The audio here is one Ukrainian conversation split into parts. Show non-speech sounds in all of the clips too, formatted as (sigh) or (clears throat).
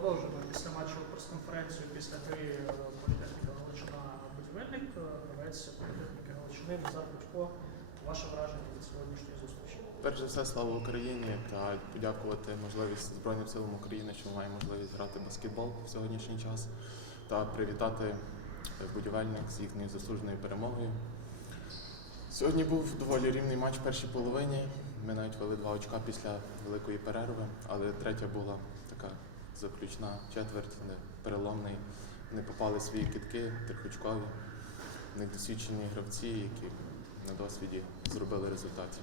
продовжимо після матчу прес-конференцію після гри е, політехніка Галичина будівельник, е, гравець політехніки Галичини Назар Будько. Ваше враження від сьогоднішньої зустрічі? Перш за все, слава Україні та подякувати можливість Збройним силам України, що маємо можливість грати баскетбол в сьогоднішній час, та привітати будівельник з їхньою заслуженою перемогою. Сьогодні був доволі рівний матч в першій половині. Ми навіть вели два очка після великої перерви, але третя була така заключна четверть, де переломний. Вони попали свої китки, трьохочкові, недосвідчені гравці, які на досвіді зробили результатів.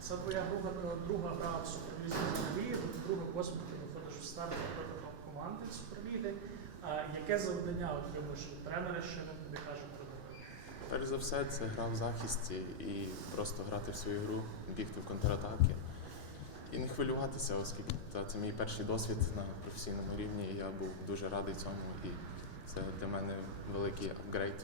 Це твоя друга, друга гра в суперлізі взагалі, друга поспіль ти виходиш в старт проти топ-команди Суперліги. А яке завдання отримуєш від тренера, що він тобі каже про тебе? Перш за все, це гра в захисті і просто грати в свою гру, бігти в контратаки. І не хвилюватися, оскільки та, це мій перший досвід на професійному рівні, і я був дуже радий цьому. І це для мене великий апгрейд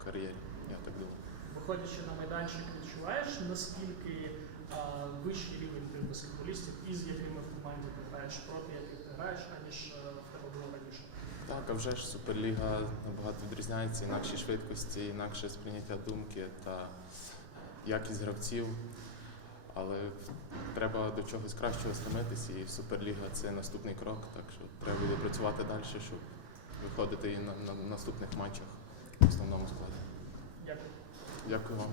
в кар'єрі, я так думаю. Виходячи на майданчик, відчуваєш, наскільки а, вищий рівень тих баскетболістів, і з якими в команді ти граєш, проти яких ти граєш, аніж е, в тебе було раніше? Так, а вже ж Суперліга набагато відрізняється, інакші швидкості, інакше сприйняття думки та якість гравців. Але треба до чогось кращого стремитися, і Суперліга це наступний крок, так що треба буде працювати далі, щоб виходити і на, на наступних матчах в основному складі. Дякую. Дякую вам.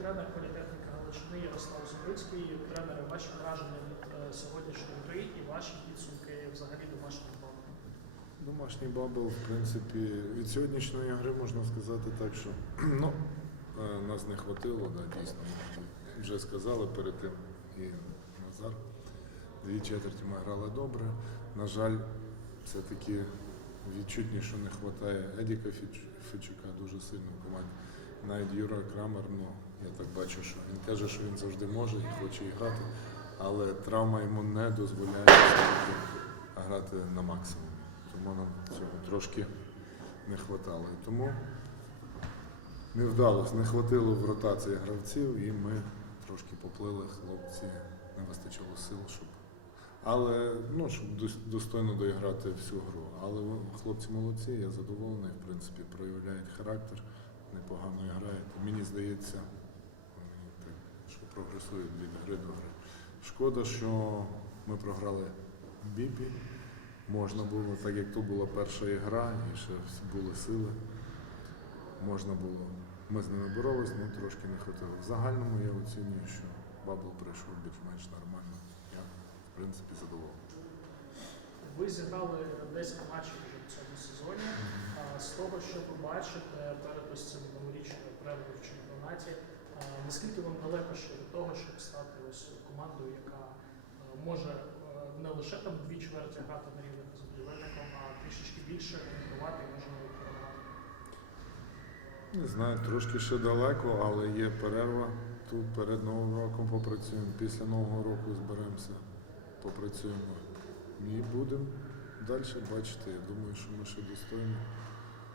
Тренер політехніки Галичини Ярослав Зубицький. Тренери, ваші враження від е, сьогоднішньої гри і ваші підсумки взагалі домашнього балу. Домашній бабл, в принципі, від сьогоднішньої гри можна сказати так, що (clears throat) ну, е, нас не хватило, да, дійсно. Вже сказали перед тим і Назар. Дві четверті ми грали добре. На жаль, все-таки відчутні, що не вистачає Едіка Фіч- Фічука дуже сильно в команді. Навіть Юра Крамер, ну, я так бачу, що він каже, що він завжди може і хоче і грати, але травма йому не дозволяє грати на максимум. Тому нам цього трошки не вистачало. Тому не вдалося, не хватило в ротації гравців, і ми трошки поплили, хлопці, не вистачило сил, щоб. Але ну, щоб достойно доіграти всю гру. Але хлопці молодці, я задоволений, в принципі, проявляють характер, непогано грають. Мені здається, що прогресують від гри до гри. Шкода, що ми програли Бібі. Можна було, так як то була перша ігра, і ще були сили. Можна було. Ми з ними боролись, але трошки не хватило. В загальному я оцінюю, що бабл пройшов більш-менш нормально. Я, в принципі, задоволений. Ви зіграли 10 матчів вже в цьому сезоні. З того, що ви бачите перед ось цим новорічною перервою в чемпіонаті, а, наскільки вам далеко ще від того, щоб стати ось командою, яка е, може е, не лише там дві чверті грати на рівних з будівельником, а трішечки більше конкурувати і можливо перемагати? Не знаю, трошки ще далеко, але є перерва. Тут перед Новим роком попрацюємо. Після Нового року зберемося, попрацюємо. І будемо далі бачити. Я думаю, що ми ще достойно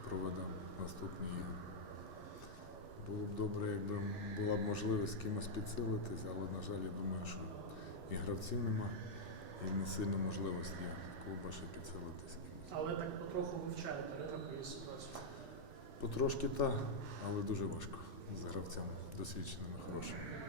проведемо наступні ігри. Було б добре, якби була б можливість з кимось підсилитись, але, на жаль, я думаю, що і гравців нема, і не сильно можливості клуба ще підсилитись. Але так потроху вивчаєте ринок і ситуацію. Потрошки так, але дуже важко з гравцями досвідченими, хорошими.